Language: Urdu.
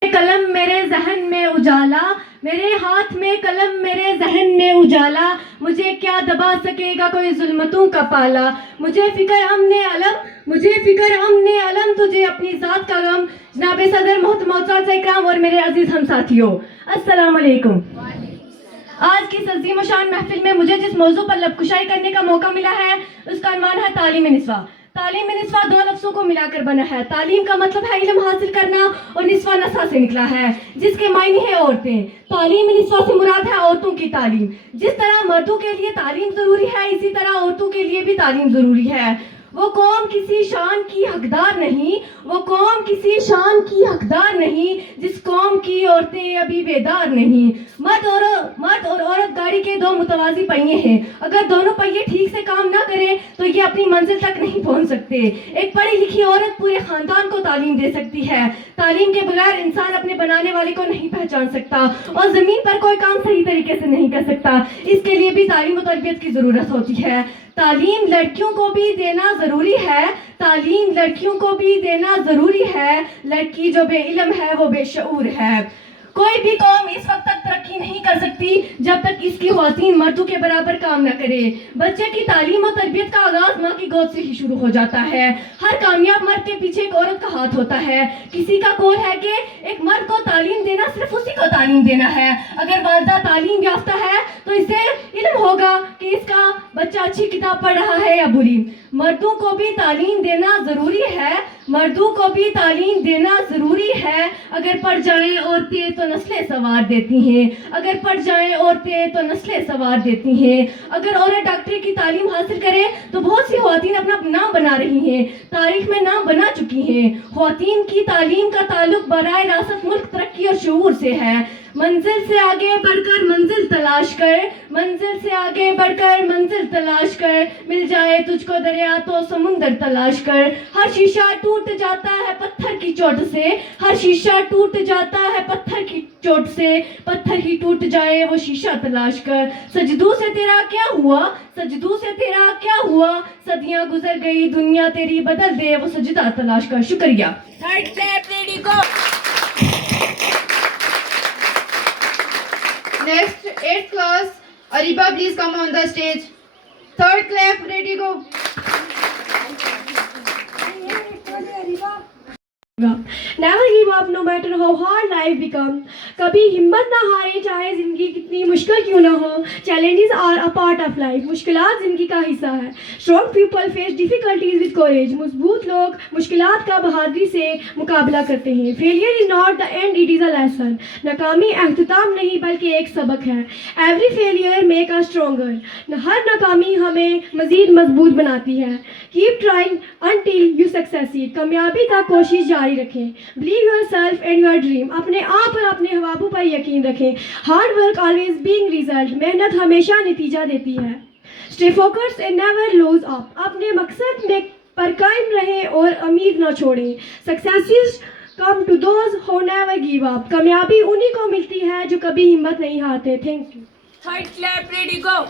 قلم میرے ذہن میں اجالا، میرے ہاتھ میں قلم میرے ذہن میں اجالا، مجھے کیا دبا سکے گا کوئی ظلمتوں کا پالا، مجھے فکر امن علم تجھے اپنی ذات کا غم۔ جناب صدر، محترم استاد اکرام اور میرے عزیز ہم ساتھیوں، السلام علیکم۔ آج کی اس عظیم و شان محفل میں مجھے جس موضوع پر لب کشائی کرنے کا موقع ملا ہے اس کا عنوان ہے تعلیم نسواں۔ تعلیم نسواں دو لفظوں کو ملا کر بنا ہے۔ تعلیم کا مطلب ہے علم حاصل کرنا اور نسواں نسا سے نکلا ہے جس کے معنی ہے عورتیں۔ تعلیم نسواں سے مراد ہے عورتوں کی تعلیم۔ جس طرح مردوں کے لیے تعلیم ضروری ہے اسی طرح عورتوں کے لیے بھی تعلیم ضروری ہے۔ وہ قوم کسی شان کی حقدار نہیں جس قوم کی عورتیں ابھی بیدار نہیں۔ مرد اور عورت گاڑی کے دو متوازی پہیے ہیں، اگر دونوں پہیے ٹھیک سے کام نہ کریں تو یہ اپنی منزل تک نہیں پہنچ سکتے۔ ایک پڑھی لکھی عورت پورے خاندان کو تعلیم دے سکتی ہے۔ تعلیم کے بغیر انسان اپنے بنانے والے کو نہیں پہچان سکتا اور زمین پر کوئی کام صحیح طریقے سے نہیں کر سکتا۔ اس کے لیے بھی تعلیم و تربیت کی ضرورت ہوتی ہے۔ تعلیم لڑکیوں کو بھی دینا ضروری ہے، لڑکی جو بے علم ہے وہ بے شعور ہے۔ کوئی بھی قوم اس وقت تک ترقی نہیں کر سکتی جب تک اس کی خواتین مردوں کے برابر کام نہ کرے۔ بچے کی تعلیم و تربیت کا آغاز ماں کی گود سے ہی شروع ہو جاتا ہے۔ ہر کامیاب مرد کے پیچھے ایک عورت کا ہاتھ ہوتا ہے۔ کسی کا قول ہے کہ ایک مرد کو تعلیم دینا صرف اسی کو تعلیم دینا ہے۔ اگر والدہ تعلیم یافتہ ہے تو اسے علم ہوگا کہ اس کا بچہ اچھی کتاب پڑھ رہا ہے یا بری۔ مردوں کو بھی تعلیم دینا ضروری ہے۔ اگر پڑھ جائیں عورتیں تو نسلیں سنوار دیتی ہیں۔ اگر عورت ڈاکٹری کی تعلیم حاصل کرے تو بہت سی خواتین اپنا نام بنا رہی ہیں، تاریخ میں نام بنا چکی ہیں۔ خواتین کی تعلیم کا تعلق براہ راست ملک ترقی اور شعور سے ہے۔ منزل سے آگے بڑھ کر منزل تلاش کر، مل جائے تجھ کو دریا تو سمندر تلاش کر۔ ہر شیشہ ٹوٹ جاتا ہے پتھر کی چوٹ سے، پتھر ہی ٹوٹ جائے وہ شیشہ تلاش کر۔ سجدوں سے تیرا کیا ہوا، صدیاں گزر گئی دنیا تیری بدل دے وہ سجدہ تلاش کر۔ شکریہ۔ Third clap, ready, go. Next, 8th class, Ariba, please come on the stage. Third clap, ready, go. Never give up no matter how hard life become. کبھی ہمت نہ ہارے چاہے زندگی کتنی مشکل کیوں نہ ہو۔ Challenges are a part of life. مشکلات زندگی کا حصہ ہے۔ Strong people face difficulties with courage. مضبوط لوگ مشکلات کا بہادری سے مقابلہ کرتے ہیں۔ Failure is not the end, it is a lesson. ناکامی اختتام نہیں بلکہ ایک سبق ہے۔ Every failure make us stronger. ہر ناکامی ہمیں مزید مضبوط بناتی ہے۔ Keep trying until you succeed. کامیابی تک کوشش جاری رکھیں۔ Believe yourself and your dream. اپنے آپ اور اپنے خوابوں پر یقین رکھیں۔ Hard work always brings result. محنت ہمیشہ نتیجہ دیتی ہے۔ Stay focused and never lose up. اپنے مقصد میں پر قائم رہیں اور امید نہ چھوڑیں۔ Successes come to those who never give up. کامیابی انہی کو ملتی ہے جو کبھی ہمت نہیں ہارتے۔ Thank you. Third clap, ready, go.